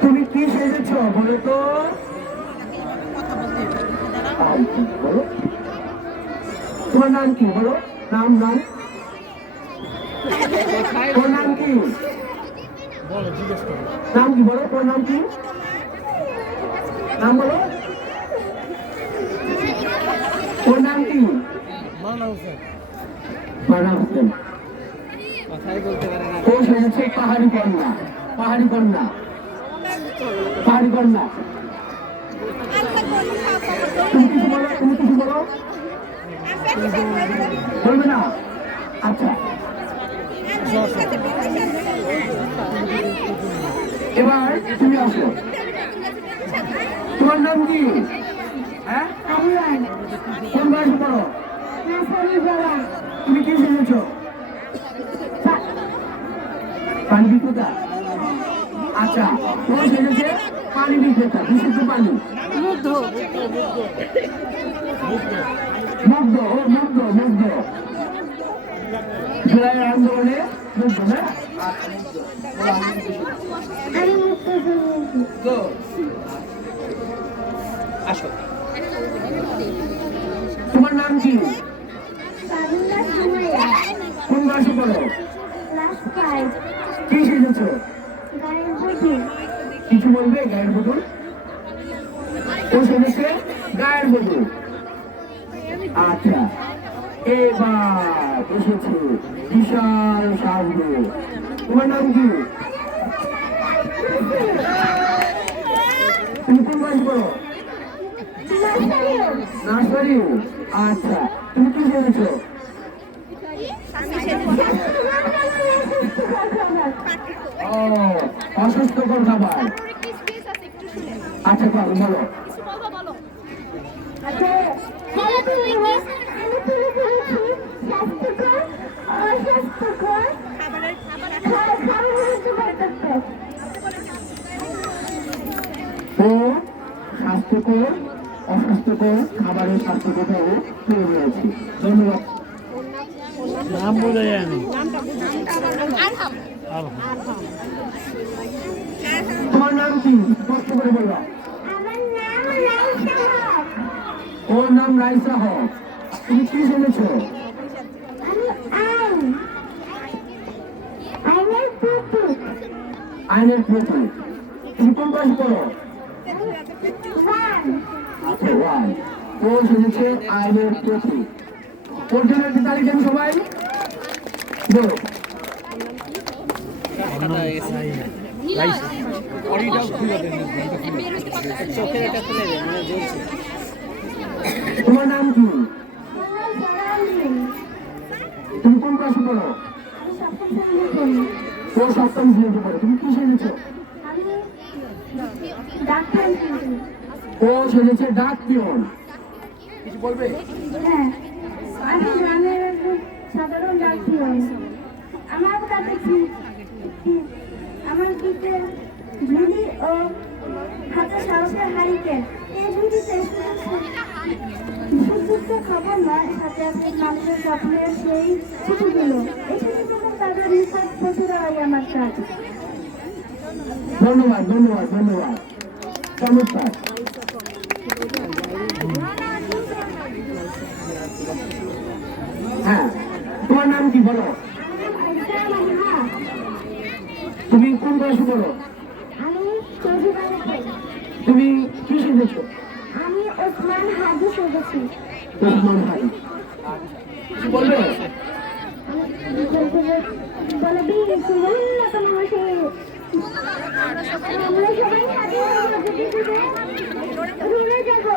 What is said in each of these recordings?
তুমি কি সেজেছ বলো তো? বলো তোমার নাম কি? বলো নাম নাম তোর নাম কি? নাম কি বলো? তোর নাম কি? নাম বলো। তোর নাম কি? মানা হোসেন। ও সেজেছে পাহাড়ি কন্যা। পাহাড়ি কন্যা। পাহাড়ি কন্যা। তুমি কিছু বলো, তুমি কিছু বলো। বলবে না? আচ্ছা, এবার তুমি আসো। তোমার নাম কি? হ্যাঁ, কোন ক্লাসে পড়ো? তুমি কি শিখেছ? পানি বিক্রেতা। আচ্ছা, ও শিখেছে পানি বিক্রেতা, বিশুদ্ধ পানি। মুগ্ধ, ও মুগ্ধ, মুগ্ধ। জুলাইয়ের আন্দোলনে মুগ্ধ না? আসো। তোমার নাম কি? কোন ক্লাসে পড়ো? কি শিখেছো? কিছু বলবে? গায়ের বদল। ও শিখেছে গায়ের বদল। আচ্ছা, এবার এসেছে বিশাল সাহায্য। তোমার নাম কি? তুমি কোন ক্লাসে পড়ো? নার্সারি। আচ্ছা, তুমি কি শিখেছো? ও, অস্বাস্থ্যকর খাবার। আচ্ছা, বলো বলো। ও স্বাস্থ্যকর অস্বাস্থ্যকর খাবারের স্বাস্থ্যকরটাও তুলে নিয়েছি। ধন্যবাদ। নাম বলে জানি। তোমার নাম কি? স্পষ্ট করে বলবা। ওর নাম রাইসা হক। তুমি কি শুনেছো? আইনের প্রতি। তুমি কোন ক্লাসে পড়ো? আচ্ছা, ওয়ান। ও শুনেছে আইনের প্রতি। ওর জন্য একটি তারিখ দেন সবাই। বলো। তোমার নাম কি? তুমি কোন ক্লাসে পড়ো? ও সপ্তম শ্রেণীতে পড়ে। তুমি কি শিখেছো? ও শিখেছে ডাক পিয়ন। কিছু বলবে? আমি গ্রামের সাধারণ ডাক পিয়ন। আমার কাছে আমার দিকে ঝুড়ি ও হাতে সাহসের হারিকেন। এই ঝুড়িতে সুযুক্ত খবর নয়, সাথে আছে মানুষের স্বপ্নের সেই চিঠিগুলো। এই চিঠিগুলো তাদের রিসার্চ পৌঁছে দেওয়াই আমার কাজ। ধন্যবাদ, ধন্যবাদ, ধন্যবাদ। চমৎকার। হ্যাঁ, তোমার নাম কি বলো? তুমি কোন ক্লাসে পড়ো? তুমি কি শিখেছো? আমি ওসমান হাজি শিখেছি। ওসমান হাজি। বলবে? আমরা সবাই যাবো।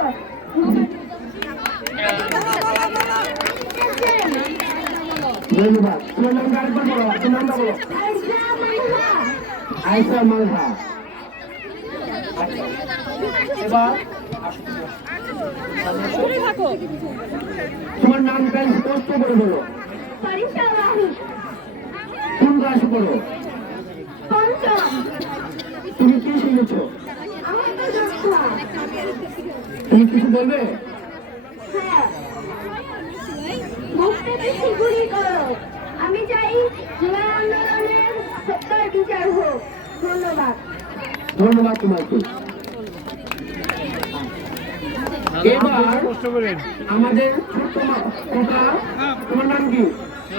ধন্যবাদ। তোমার নামটা আরেকবার বলো। তোমার নামটা বলো। আয়েশা মালহা। এবার তোমার নামটা স্পষ্ট করে বলো। কোন ক্লাসে পড়ো? তুমি কি শিখেছো? তুমি কিছু বলবে? আমি চাই চাই জুলাই আন্দোলনের সত্যের বিচার হোক। ধন্যবাদ। ধন্যবাদ তোমাকে। এবার আমাদের ছোট্ট খোকা, তোমার নাম কি?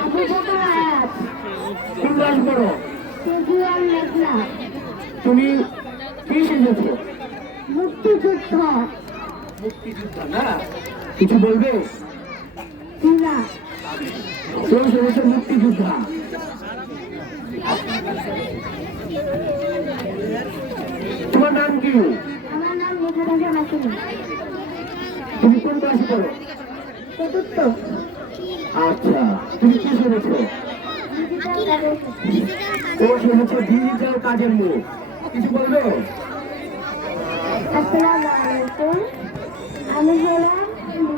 আবু বকর আয়াত, কোন ক্লাস পড়ো? কেজুয়াল মেঘনা, তুমি কি শিখেছো? মুক্তিযুদ্ধ। মুক্তিযোদ্ধা না? কিছু বলবে? না, তুমি শিখেছো মুক্তিযোদ্ধা। তোমার নাম কি? আমার নাম মেঘনা মাসুমি, তুমি কোন ক্লাসে পড়ো? চতুর্থ। আচ্ছা, তুমি কি শিখেছো? ডিজিটাল ব্যবস্থা। ও শিখেছো ডিজিটাল কাজের মেয়ে। কিছু বলবে? আসসালামু আলাইকুম। আমি হলাম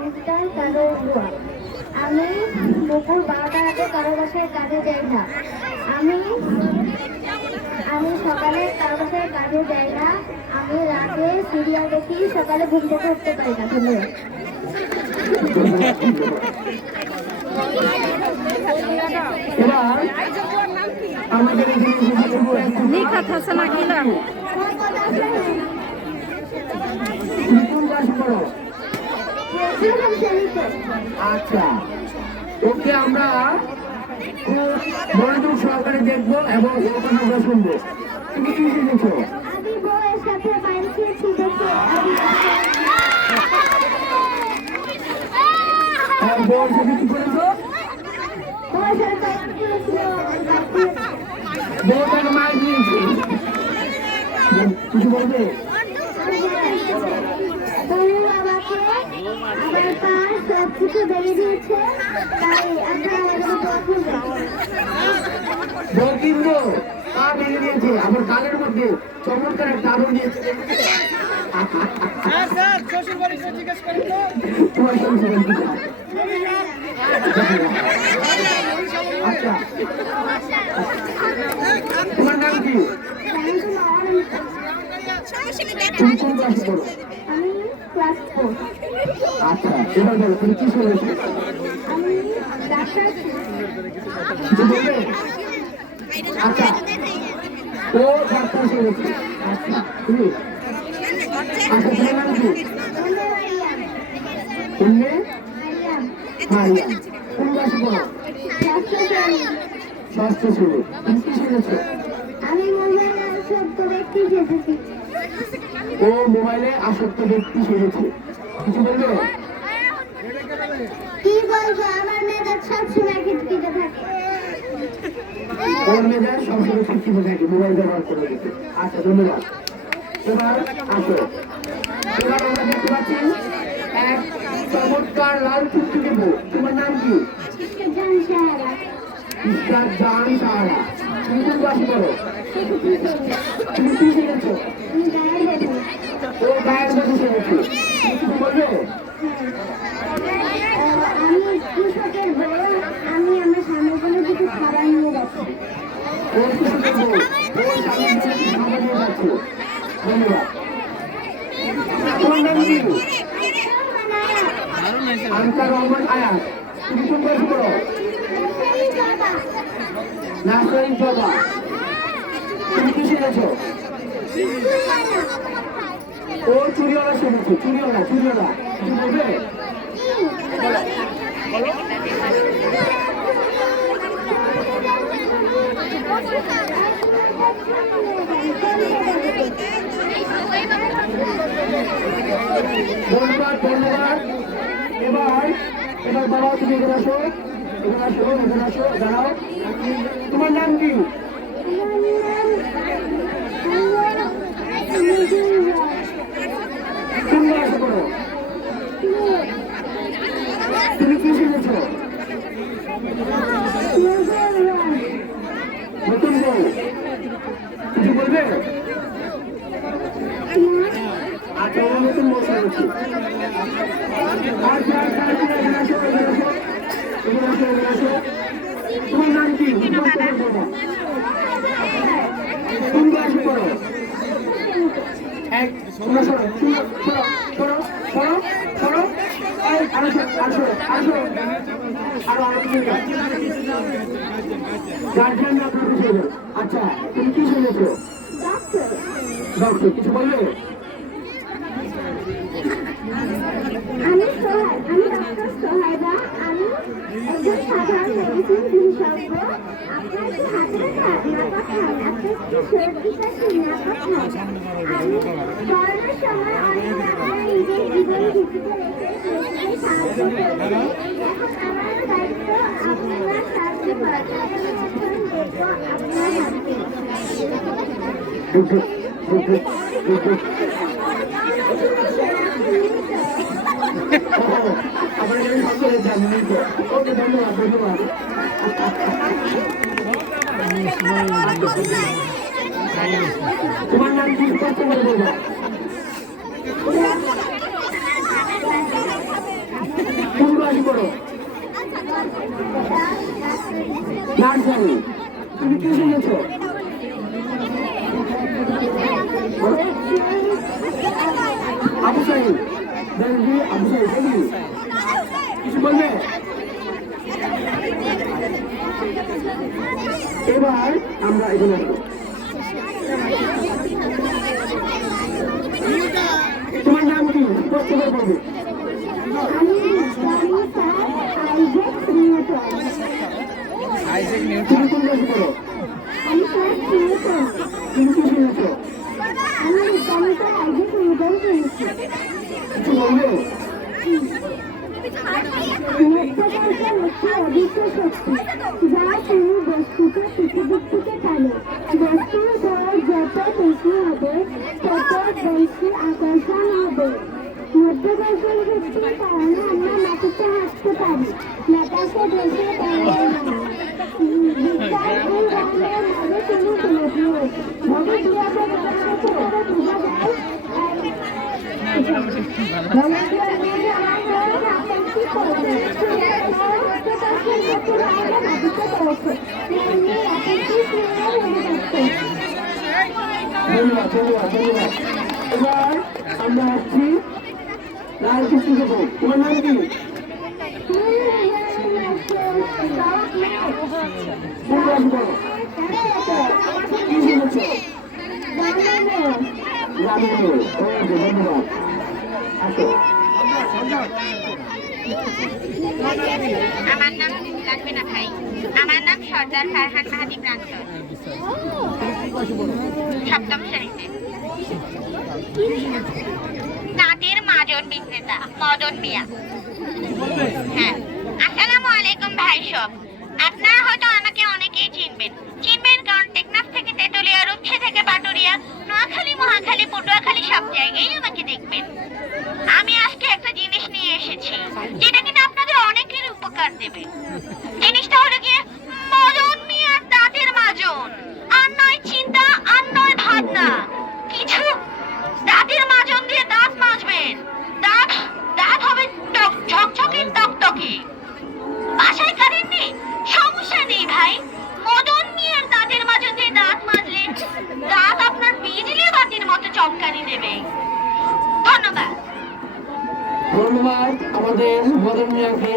ডিজিটাল কাগজ বুয়া। আমি দুপুর 12টার আগে কারো বাসায় কাজে যাই না। আমি সকালে কারো বাসায় কাজে যাই না। আমি রাতে সিরিয়াল দেখি, সকালে ঘুম থেকে উঠতে পারি না। ধন্যবাদ। এবার আমাদের নিখাত হাসান আকিলা। তুমি কোন ক্লাসে পড়ো? প্রথম শ্রেণীতে। আচ্ছা, ওকে আমরা খুব মনোযোগ সহকারে দেখবো এবং ওর কথা আমরা শুনবো। তুমি কি শিখেছো? আমি বউয়ের সাথে মাইন খেয়েছি দেখে আর বউর সাথে কি করেছো? বউয়ের সাথে মাইন খেয়েছিল। বউ তাকে মার দিয়েছে। কিছু বলবে? বউ আমাকে আমার পা সব কিছু বেরিয়ে দিয়েছে, তাই আপনারা আমার জন্য দোয়া করবেন। বউ কিন্তু পা ভেঙে দিয়েছে, আবার গালের মধ্যে চমৎকার একটা আলো দিয়েছে। তোমার সঙ্গে কি চায়? আচ্ছা, তোমার নাম কি? তুমি কোন ক্লাসে পড়ো? আমি ক্লাস 4। আচ্ছা, এবার বলো তুমি কি শুনেছো? আমি ডাক্তার। কিছু বলবে? আচ্ছা, ও ডাক্তার শুনেছে। আচ্ছা, তুমি? আচ্ছা, তোমার নাম কি? তুমি? মারিয়া। কোন ক্লাসে পড়ো? ষষ্ঠ শ্রেণী। তুমি কি শুনেছো? আমি মোবাইলে সত্য ব্যক্তি এসেছি। ও মোবাইলে আসক্ত ব্যক্তি সেরেছে। কিছু বলবে? কি বলবো, আমার মেজাজ সবসময় খিটখিটে থাকে। ওর মেজাজ সবসময় খিটখিটে থাকে মোবাইল ব্যবহার করে দিতে। আচ্ছা, ধন্যবাদ। এবার আসো। এবার আমরা দেখতে পাচ্ছি এক চমৎকার লাল টুকটুকে বউ। তোমার নাম কি? জান সাহারা। ইসরাত জাহান সাহারা। তুমি কোন ক্লাসে পড়ো? তুমি কি শিখেছো? আমি গায়ে দেবো। ও গায়ের মধ্যে শিখেছে। কিছু বলবে? আমি কৃষকের বউ। আমি আমার স্বামীর জন্য কিছু খাবার নিয়ে যাচ্ছি। ওর কৃষকের বউ। ওর স্বামীর জন্য কিছু খাবার নিয়ে যাচ্ছে। ধন্যবাদ। তোমার নাম কি? আনসার রহমান আয়াত। তুমি কোন ক্লাসে পড়ো? নার্সারি জবা। তুমি কি শিখেছো? ও চুরিওয়ালা শিখেছে। চুরিওয়ালা। কিছু বলবে? ধন্যবাদ। এবার বাবা তুমি এখানে আসো। দাঁড়াও। তোমার নাম কি? কোন ক্লাসে পড়ো? তুমি কি শিখেছো? নতুন বউ। কিছু বলবে? আচ্ছা, ও নতুন বউ শিখেছে। তোমার নাম কি? কোন ক্লাসে পড়ো? তোমরা সরো। আসো। আরো আরো কিছু গার্জিয়ান আপনার কিছু বলবেন। আচ্ছা তুমি কি শুনেছো? ডক্টর কিছু বলবে? আমি ডক্টর সোহাইবা। আমি একজন সাধারণ মেডিসিন বিশেষজ্ঞ। আপনার কি হাতে নাপা খান? আপনার কি সর্দি কাশি নাপা খান? আমি করোনার সময় অনেক ডাক্তার নিজের জীবন ঝুঁকিতে রেখে রোগীকে সাহায্য করেছে। এখন আমার দায়িত্ব আপনার সাহায্য করা। আগামী বছর দেখব আপনার হাতে। আপনার কাছে সকলে জানেন তো। ওকে ধন্যবাদ ধন্যবাদ। তোমার নাম কি? কত বলবো? কোন ক্লাসে পড়ো? নার্সারি। তুমি কি শুনেছো? আবু সাইদ দেখবি আবু সাইদ দেখবি কিছু বলবে? এবার আমরা এখানে তোমার নাম কি? স্পষ্ট করে বলবে। তুমি কোন ক্লাসে পড়ো? তুমি কি শুনেছো? কিছু বলবে? অদৃশ্য শক্তি যা কোনো বস্তুকে পৃথিবীর থেকে টানে। বস্তুর বল যত বেশি হবে তত বেশি আকর্ষণ হবে। মধ্যাকর্ষণ শক্তির কারণে আমরা মাটিতে হাঁটতে পারি, বাতাসে ভেসে বেড়াই না। বিজ্ঞান ও জ্ঞানের মাঝে কোনো তুলনা নেই। ভবিষ্যতে বোঝা যায় ধন্যবাদ ধন্যবাদ ধন্যবাদ। এবার আমরা আসছি লাল কৃষ্ণ দেবো। তোমার নাম কি? কোন ক্লাসে পড়ো? কি শুনেছো? রামদেব। ওকে ধন্যবাদ। আসো। আমার নাম লাগবে না ভাই। আমার নাম সর্দার ফারহান মাহাদি প্রান্তর, সপ্তম শ্রেণীতে। দাঁতের মাজন বিক্রেতা মদন মিয়া। হ্যাঁ, আসসালামু আলাইকুম ভাই সব। আপনারা হয়তো আমাকে অনেকেই চিনবেন কারণ টেকনাফ থেকে তেতুলিয়া, রূপসী থেকে পাটুরিয়া, নোয়াখালী, মহাখালী, পটুয়াখালী সব জায়গায় আমাকে দেখবেন। আমি আজকে একটা জিনিস নিয়ে এসেছি যেটা কিনা আপনাদের অনেকের উপকার দেবে। জিনিসটা হলো গিয়ে মদন মিয়ার দাঁতের মাজন। আর নয় চিন্তা, আর নয় ভাবনা, কিছু দাঁতের মাজন দিয়ে দাঁত মাজবেন। দাঁত হবে ঝকঝকে টকটকে। বাসায় কারেন্ট নেই, সমস্যা নেই ভাই। মদন মিয়ার দাঁতের মাজন দিয়ে দাঁত মাজলে দাঁত আপনার বিজলি বাতির মতো চমকানি দেবে। ধন্যবাদ। ধন্যবাদ আমাদের মদন মিয়াকে।